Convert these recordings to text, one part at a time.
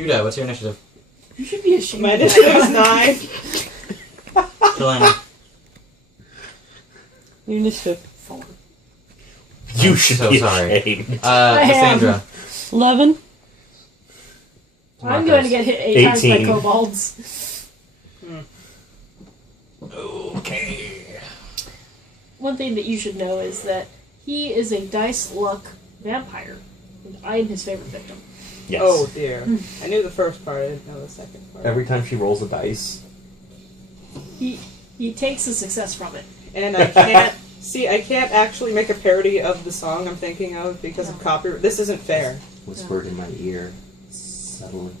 Cuda, what's your initiative? You should be ashamed. My initiative is 9. Joanna. Your initiative 4. You should so be sorry. ashamed. Cassandra. 11. I'm going to get hit 8 times by 18. kobolds. Okay. One thing that you should know is that he is a dice luck vampire, and I am his favorite victim. Yes. Oh dear. I knew the first part, I didn't know the second part. Every time she rolls a dice. He takes the success from it. And I can't... See, I can't actually make a parody of the song I'm thinking of because of copyright. This isn't fair. Whispered in my ear. Subtly.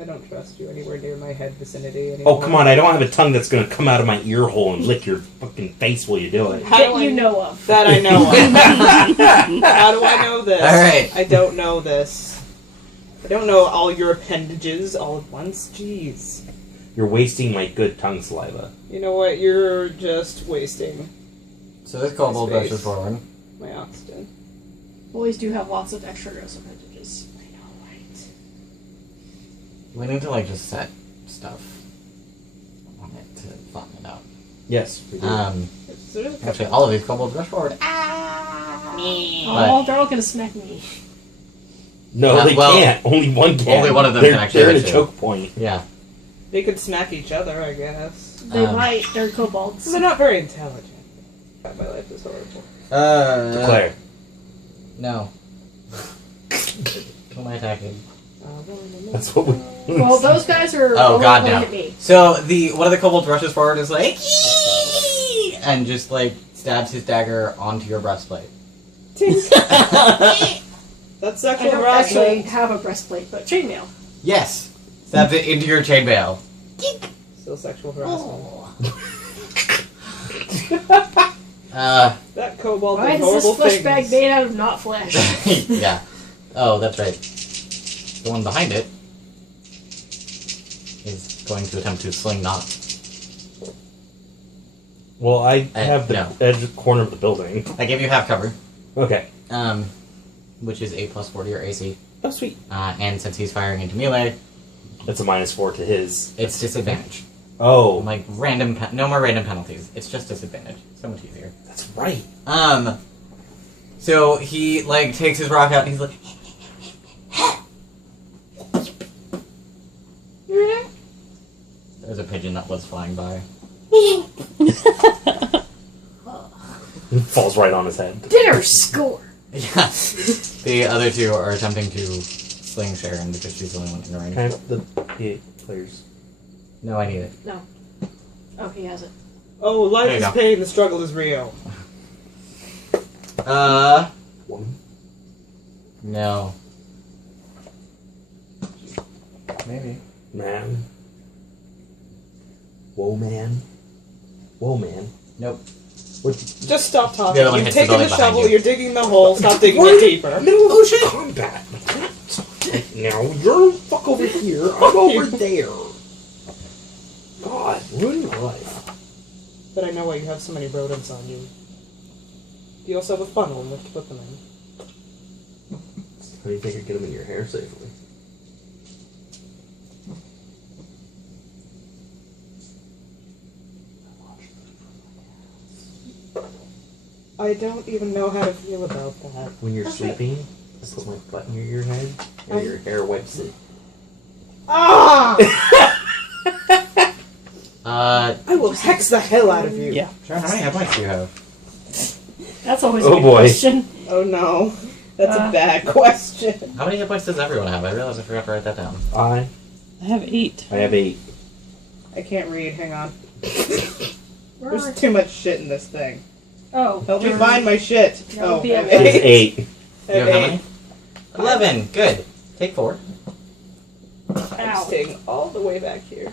I don't trust you anywhere near my head vicinity anymore. Oh, come on. I don't have a tongue that's going to come out of my ear hole and lick your fucking face while you do it. That you know of. That I know of. How do I know this? Alright. I don't know this. I don't know all your appendages all at once. Jeez. You're wasting my good tongue saliva. You know what? You're just wasting So this kobold Space. rushes forward. my oxygen. Boys do have lots of extra gross appendages. I know, right? We need to, like, just set stuff on it to flatten it out. Yes, we do. Actually, all of these kobolds rush forward. Oh, they're all going to smack me. No, they well, can't. Only one can. only one of them they're, can actually They're in a hit you. choke point. Yeah. They could smack each other, I guess. They Um, might. They're kobolds. They're not very intelligent. God, my life is horrible. Declare. No. Who am I attacking? That's what we... Well, those guys are Oh only god, going to no. hit me. So, one of the kobolds rushes forward and is like, "Eee!" and just, like, stabs his dagger onto your breastplate. That's I sexual don't actually harassment. have a breastplate, but chainmail. Yes! Stabs it into your chainmail. Still sexual harassment. That kobold Why did is horrible this flesh things. bag made out of not flesh? Yeah. Oh, that's right. The one behind it is going to attempt to sling knot. Well, I have the no. edge corner of the building. I gave you half cover, Okay. which is 8 plus 4 to your AC. Oh, sweet. And since he's firing into melee, That's a -4 to his. it's disadvantage. Oh. Like, no more random penalties. It's just disadvantage. So much easier. That's right. So he, like, takes his rock out and he's like... There's a pigeon that was flying by. Falls right on his head. Dinner score! Yeah. The other two are attempting to sling Sharon because she's the only one in the range. Can I have the PA players? No, I need it. No. Oh, he has it. Oh, life There you is go. pain, the struggle is real. Woman. No. Maybe. Man. Whoa, man. Whoa, man. Nope. What? Just stop talking. The other one You've hits the taken the building behind shovel, you. you're digging the hole, stop digging it deeper. Oh shit! Combat. Now you're fuck over here. I'm over there. God, ruin your life. But I know why you have so many rodents on you. You also have a funnel in which to put them in. How do you think I get them in your hair safely? I don't even know how to feel about that. When you're sleeping, I put my butt near your head, and your hair wipes it. Ah! I will hex the hell out of you. Yeah. Sharon, how many hit points do you have? That's always Oh, a good boy. question. Oh no. That's a bad question. How many hit points does everyone have? I realized I forgot to write that down. I have 8. have 8. I can't read, hang on. Where There's are- too much shit in this thing. Oh. Help me darn. find my shit. That would be I have okay. It's 8. You have how many? 11. Good. Take 4. I'm Ow. staying all the way back here.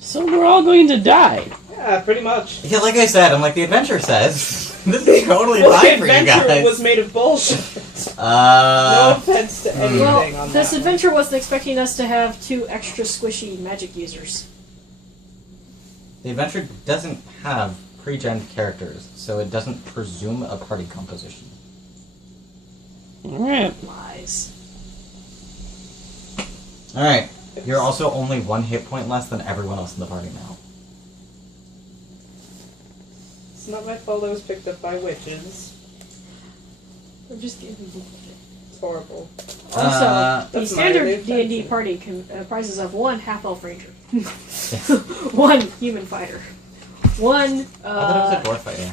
So we're all going to die. Yeah, pretty much. Yeah, like I said, I'm like the adventure says. This is totally Well, the fine for you adventure guys. was made of bullshit. No offense to anything Well, on this that. adventure wasn't expecting us to have 2 extra squishy magic users. The adventure doesn't have pre-gen characters, so it doesn't presume a party composition. Alright. Lies. Alright. You're also only 1 hit point less than everyone else in the party now. It's not my fault I was picked up by witches. I'm just kidding. It's horrible. Also, the That's standard my D&D defense. party comprises of 1 half-elf ranger, 1 human fighter, 1, I thought it was a dwarf fighter.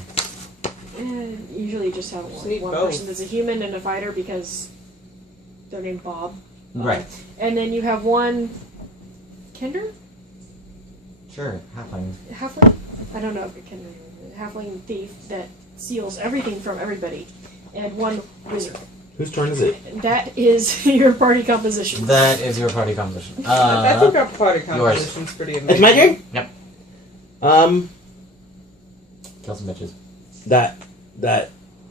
usually just have Just need one both. person that's a human and a fighter because they're named Bob. Right. And then you have 1 Kinder? Sure, halfling. Halfling? I don't know if it can. Halfling thief that steals everything from everybody. And 1 wizard. Whose turn is it? That is your party composition. That is your party composition. I think our party yours. composition's pretty amazing. It's my turn? Yep. Kill some bitches. That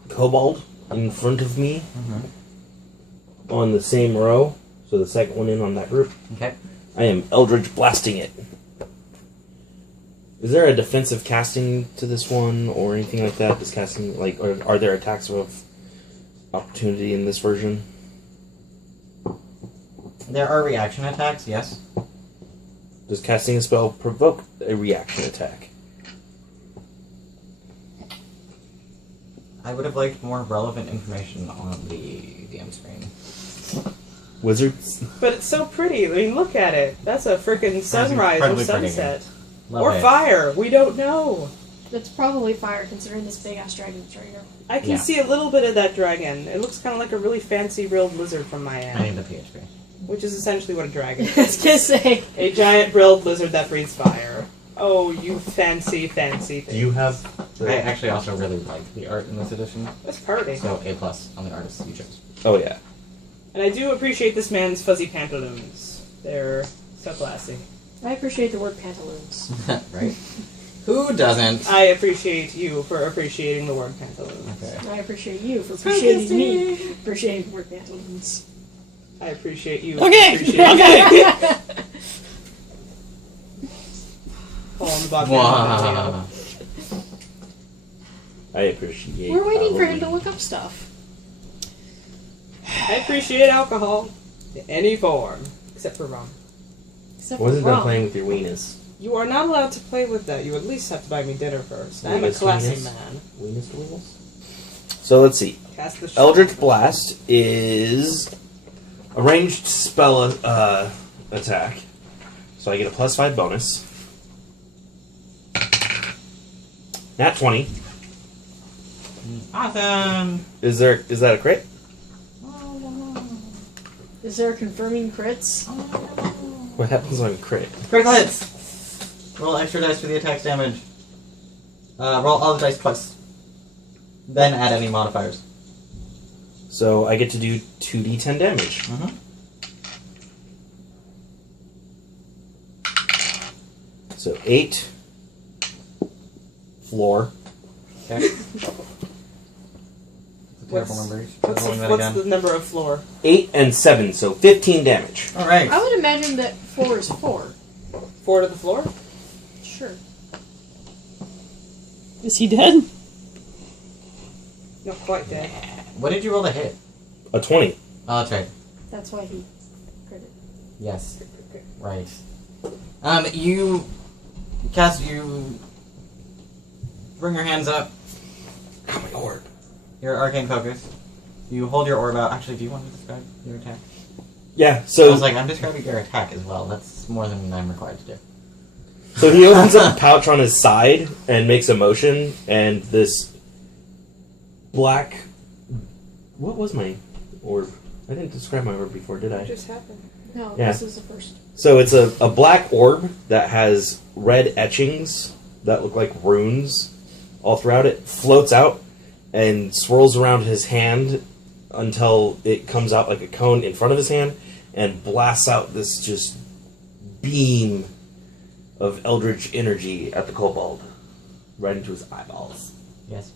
kobold in front of me Mm-hmm. on the same row, so the second one in on that group, Okay. I am Eldritch blasting it. Is there a defensive casting to this one or anything like that? Does casting, like, or are there attacks of opportunity in this version? There are reaction attacks, yes. Does casting a spell provoke a reaction attack? I would have liked more relevant information on the DM screen. Wizards? But it's so pretty. I mean, look at it. That's a freaking sunrise or incredibly pretty. sunset. Love Or it. fire. We don't know. That's probably fire, considering this big-ass dragon that's right here. I can Yeah. see a little bit of that dragon. It looks kind of like a really fancy brilled lizard from my I end, need the PHP. which is essentially what a dragon I was is. gonna say. A giant brilled lizard that breathes fire. Oh, you fancy thing. Do you have... I actually also really like the art in this edition. That's party. So A+ on the artists you chose. Oh, yeah. And I do appreciate this man's fuzzy pantaloons. They're so classy. I appreciate the word pantaloons. Right? Who doesn't? I appreciate you for appreciating the word pantaloons. Okay. I appreciate you for appreciating me appreciating the word pantaloons. I appreciate you. Okay, For appreciating okay. Calling the Bob Wow. I appreciate We're waiting for him to Halloween. look up stuff. I appreciate alcohol in any form, except for rum. Except Wasn't for done rum. playing with your weenus. You are not allowed to play with that. You at least have to buy me dinner first. I'm a Weenus, classy weenus. man. Weenus duels? So let's see. Cast the Eldritch Blast is a ranged spell attack. So I get a +5 bonus. Nat 20. Awesome! Is that a crit? Is there confirming crits? What happens on crit? Critical hits! Roll extra dice for the attack's damage. Roll all the dice twice. Then add any modifiers. So I get to do 2d10 damage. Mm-hmm. So 8 floor. Okay. Terrible numbers. What's Rolling that what's again. the number of floor? 8 and 7, so 15 damage. Alright. I would imagine that 4 is 4. 4 to the floor? Sure. Is he dead? Not quite dead. What did you roll to hit? A 20. Oh, that's right. That's why he critted. Yes. Right. You bring your hands up, Oh my lord. your arcane focus. You hold your orb out. Actually, do you want to describe your attack? Yeah, I so was like, I'm describing your attack as well. That's more than I'm required to do. so he opens up a pouch on his side and makes a motion, and this black... What was my orb? I didn't describe my orb before, did What I? just happened? No, Yeah. this is the first. So it's a black orb that has red etchings that look like runes all throughout it, floats out and swirls around his hand until it comes out like a cone in front of his hand and blasts out this just beam of eldritch energy at the kobold right into his eyeballs. Yes.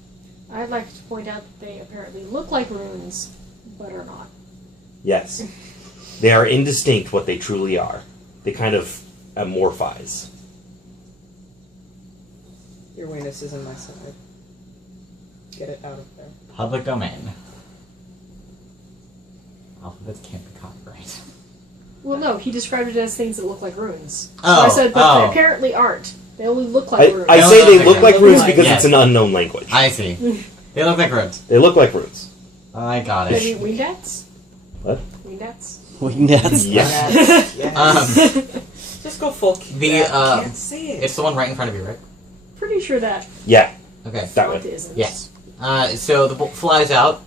I'd like to point out that they apparently look like runes, but are not. Yes. They are indistinct what they truly are. They kind of amorphize. Your weenus is in my side. Get it out of there. Public domain. Alphabets can't be copyright. Well, no, he described it as things that look like runes. So Oh, I said, but they oh. apparently aren't. They only look like runes. I No, say no, they no, look no, like no, runes no, because yes. it's an unknown language. I see. They look like runes. They look like runes. I got it. Maybe Weendats? What? Weendats? Wingnats. Yes. Just go full. The, I can't say it. It's the one right in front of you, right? Pretty sure that Yeah. Okay. That font way. isn't. Yes. So the bolt flies out,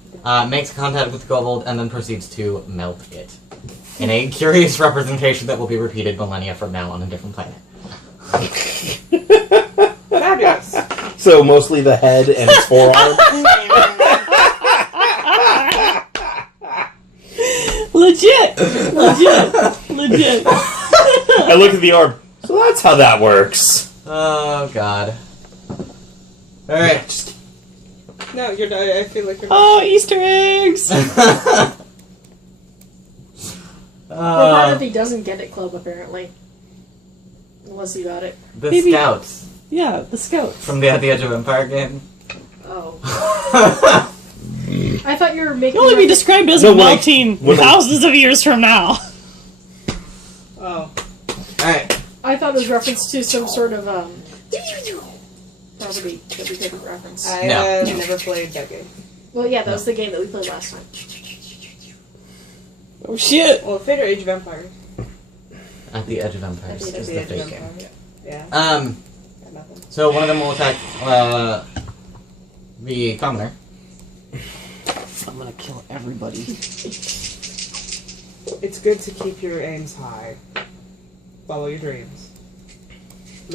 makes contact with the kobold, and then proceeds to melt it. In a curious representation that will be repeated millennia from now on a different planet. Fabulous. So mostly the head and its forearm. Legit. I look at the arm. So that's how that works. Oh, God. Alright. No, you're. I feel like you're. Oh, Easter eggs. We're part of the Doesn't Get It Club, apparently. We'll see about it. The Maybe- scouts Yeah, the scouts. from the At the Edge of Empire game. Oh. I thought you were making. You'll only be described as No, when I- melting when I- thousands of years from now. Oh. Alright. I thought it was reference to some sort of property that we couldn't reference. I No. never played that game. Well, yeah, that was the game that we played last time. Oh shit. Well, Fate or Age of Empires. At the Edge of Empires At the is The the Age of fake game. Empires. Yeah. Um, Got nothing. so one of them will attack, the commoner. I'm gonna kill everybody. It's good to keep your aims high. Follow your dreams.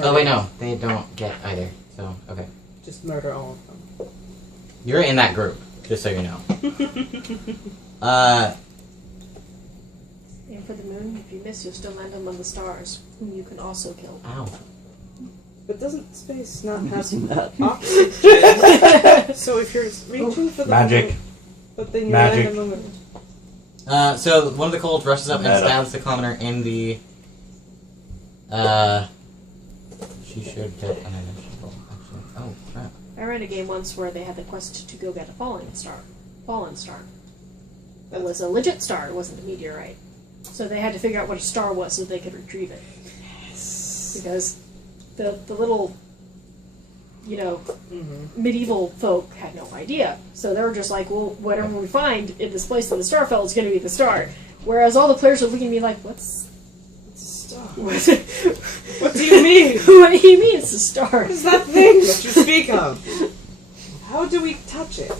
Oh, wait, no. They don't get either. So, okay. Just murder all of them. You're in that group, just so you know. And for the moon, if you miss, you'll still land among the stars, whom you can also kill. Ow. But doesn't space not I'm have using that. oxygen? So if you're reaching for the Magic. moon, but then you Magic. land on the moon. So one of the kobolds rushes up and Meta. stabs the commoner in the, she should get an initiative, actually. Oh, crap. I ran a game once where they had the quest to go get a fallen star. It was a legit star, it wasn't a meteorite. So they had to figure out what a star was so they could retrieve it. Because the little, medieval folk had no idea. So they were just like, well, whatever we find in this place in the star fell is going to be the star. Whereas all the players are looking at me like, It's a star. what? What do you mean? What do you mean it's a star? What is that thing that you speak of? How do we touch it?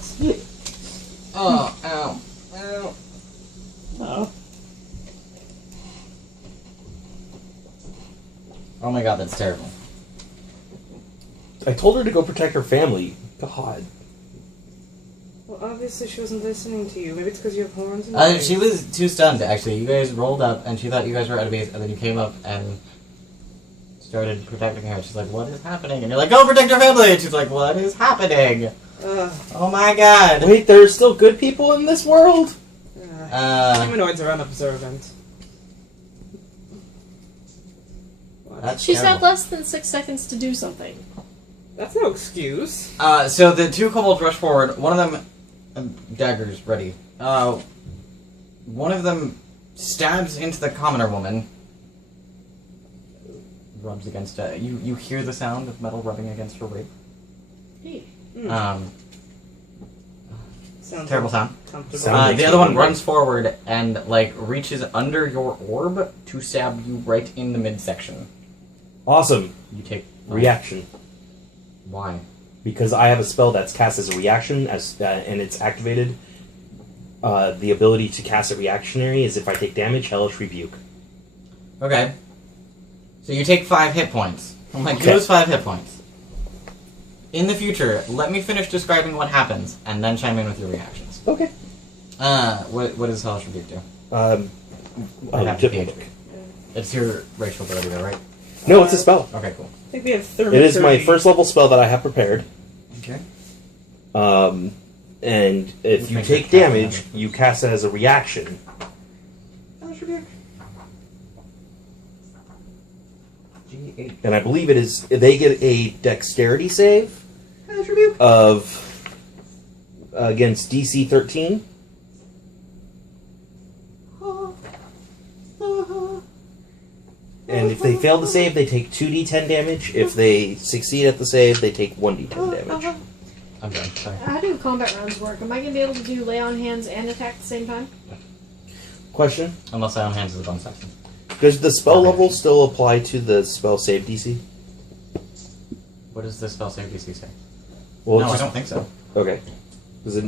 Oh, ow. Ow. Oh. Oh my god, that's terrible. I told her to go protect her family. God. Well, obviously she wasn't listening to you. Maybe it's because you have horns and She was too stunned, actually. You guys rolled up, and she thought you guys were out of base, and then you came up and started protecting her. She's like, what is happening? And you're like, go protect your family! And she's like, what is happening? Oh my god! Wait, there are still good people in this world? Humanoids are unobservant. That's She's terrible. got less than 6 seconds to do something. That's no excuse. So the two kobolds rush forward. One of them, daggers ready. One of them stabs into the commoner woman. Rubs against you hear the sound of metal rubbing against her rib. Hey. Sounds Terrible sound. comfortable. Sound- The other one runs forward and reaches under your orb to stab you right in the midsection. Awesome. You take Reaction. Why? Because I have a spell that's cast as a reaction, and it's activated. The ability to cast a reactionary is if I take damage, Hellish Rebuke. Okay. So you take 5 hit points. I'm like, Okay. lose 5 hit points. In the future, let me finish describing what happens, and then chime in with your reactions. Okay. What does Hellish Rebuke do? I'd have to be It's your racial ability, though, right? No, it's a spell. Okay, cool. I think we have 30. It is my first level spell that I have prepared. Okay. And if Which you makes take it cast damage, damage. you cast it as a reaction. Hellish Rebuke. G8. And I believe it is they get a dexterity save Hellish Rebuke. of against DC 13. And if they fail the save, they take 2d10 damage. If they succeed at the save, they take 1d10 damage. I'm done. Sorry. How do combat rounds work? Am I going to be able to do lay on hands and attack at the same time? Question? Unless I on hands is a bonus action. Does the spell level still apply to the spell save DC? What does the spell save DC say? Well, No, I just- don't think so. Okay. Does it